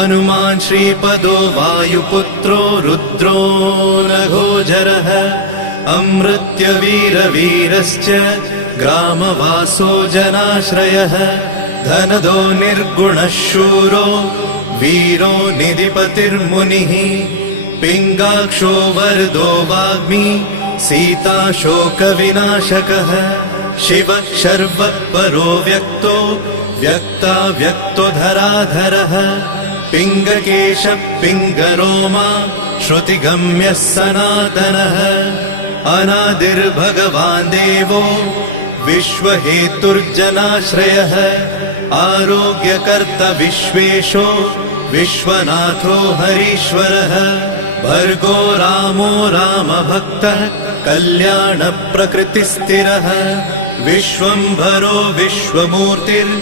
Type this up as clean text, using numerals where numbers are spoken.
हनुमान् श्रीपदो वायुपुत्रो रुद्रो नघोजरः अमृत्यवीरवीरश्च ग्रामवासो जनाश्रयः धनदो निर्गुणः शूरो वीरो निधिपतिर्मुनिः पिङ्गाक्षो वरदो वाग्मी सीताशोकविनाशकः शिवः शर्वपरो व्यक्तो व्यक्ताव्यक्तो धराधरः पिङ्गकेशः पिङ्गरोमा श्रुतिगम्यः सनातनः अनादिर्भगवान् देवो विश्वहेतुर्जनाश्रयः आरोग्यकर्ता विश्वेशो विश्वनाथो हरीश्वरः भर्गो रामो रामभक्तः कल्याणप्रकृतिस्थिरः विश्वम्भरो विश्वमूर्तिर्